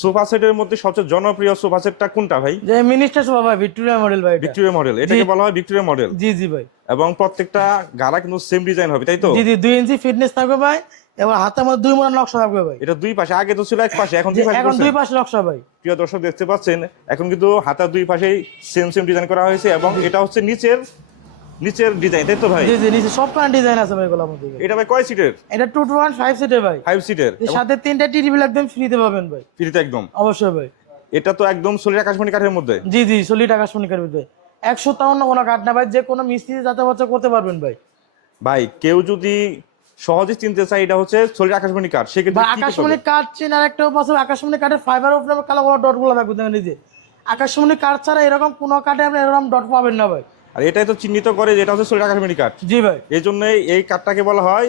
Sofa সেটের মধ্যে সবচেয়ে জনপ্রিয় সোফা সেটটা কোনটা ভাই? যে মিনিস্টার সোফা ভাই, ভিক্টোরিয়া মডেল ভাই। ভিক্টোরিয়া মডেল, এটাকে বলা হয় ভিক্টোরিয়া মডেল। জি জি ভাই। এবং প্রত্যেকটা গাড়া কিন্তু সেম ডিজাইন হবে, তাই তো? জি জি, 2 ইঞ্চি ফিটনেস থাকবে ভাই, এবং হাতের মধ্যে 2 মোড়া নকশা থাকবে ভাই। এটা দুই পাশে, আগে তো ছিল এক পাশে, এখন দুই পাশে। এখন দুই পাশে নকশা ভাই। প্রিয় দর্শক দেখতে পাচ্ছেন, এখন কিন্তু হাতার দুই পাশেই সেম সেম ডিজাইন করা হয়েছে, এবং এটা হচ্ছে নিচের ডিজাইন, তাই তো ভাই? জি জি, নিচে সব কালার ডিজাইন আছে ভাই এগুলোর মধ্যে। এটা ভাই কয় সিটের? এটা 2 to 1 5 সিটের ভাই। 5 সিটের, এর সাথে 3টা টিভি একদম ফ্রিতে পাবেন ভাই। ফ্রিতে একদম? অবশ্যই ভাই। এটা তো একদম সলিড আকাশমণি কাঠের মধ্যে। জি জি, সলিড আকাশমণি কাঠের মধ্যে। 153 কোনো কাঠ না ভাই, যে কোনো মিস্ত্রি যাতে বাচ্চা করতে পারবেন ভাই। ভাই কেউ যদি সহজে চিনতে চায় এটা হচ্ছে সলিড আকাশমণি কাঠ, সেক্ষেত্রে কি আকাশমণি কাঠ চেনার একটা পাশে আকাশমণি কাঠের ফাইবার উপরে কালো কালো ডট গুলো থাকবে দেখেন। নিজে আকাশমণি কাঠ ছাড়া এরকম কোনো কাঠে আপনি এরকম ডট পাবেন না ভাই। আর এটাই তো চিহ্নিত করে যে এটা হচ্ছে সলিড আকাশমণি কাঠ। জি ভাই। এই জন্যই এই কাঠটাকে বলা হয়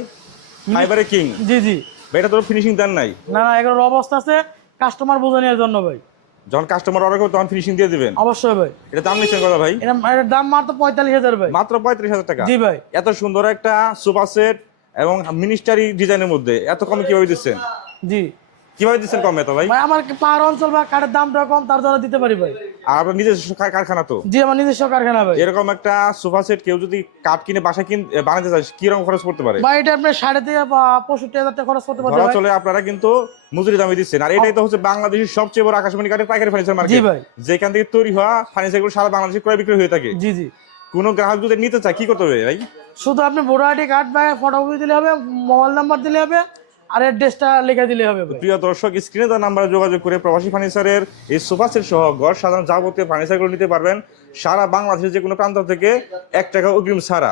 ফাইবারের কিং। জি জি। ভাই এটা তো ফিনিশিং দেন নাই? না না, এগুলোর অবস্থা আছে কাস্টমার বোঝানোর জন্য ভাই। যখন কাস্টমার অর্ডার করবে তখন ফিনিশিং দিয়ে দিবেন? অবশ্যই ভাই। এটা দাম নিচ্ছেন কত ভাই? এটার দাম মাত্র 45,000 ভাই। মাত্র 35,000 টাকা? জি ভাই। এত সুন্দর একটা সোফা সেট এবং মিনিস্টারি ডিজাইনের মধ্যে এত কমে কিভাবে দিচ্ছেন? জি, কিভাবে দিচ্ছেন কমে এত ভাই? ভাই আমার পাহাড় অঞ্চল বা কাঠের দামটা কম, তার জন্য দিতে পারি ভাই। আর আপনার নিজস্ব কারখানা তো? জি, আমার নিজস্ব কারখানা ভাই। এরকম একটা সোফা সেট কেউ যদি কাঠ কিনে বাসায় বানাতে চায় কি রকম খরচ পড়তে পারে? ভাই এটা আপনার 65,000 টাকা খরচ করতে পারবে ধরা ভাই। চলে আপনারা কিন্তু মজুরি দামে দিচ্ছেন। আর এটাই তো হচ্ছে বাংলাদেশের সবচেয়ে বড় আকাশমণি কাঠের পাইকারি ফার্নিচার জি মার্কেট, ভাই। যেখান থেকে তৈরি হওয়া ফার্নিচারগুলো সারা বাংলাদেশে ক্রয় বিক্রয় হয়ে থাকে। জি জি। কোনো গ্রাহক যদি নিতে চায় কি করতে হবে ভাই? শুধু আপনি ভোটার আইডি কার্ড বা ফটোকপি দিলে হবে, মোবাইল নাম্বার দিলে হবে, আর অ্যাড্রেসটা লিখে দিলে হবে ভাই। প্রিয় দর্শক, স্ক্রিনে দেওয়া নাম্বারে যোগাযোগ করে প্রবাসী ফার্নিচারের এই সোফা সেট সহ ঘর সাধারণ যাবতীয় ফার্নিচারগুলো নিতে পারবেন সারা বাংলাদেশের যে কোনো প্রান্ত থেকে 1 টাকা অগ্রিম ছাড়া।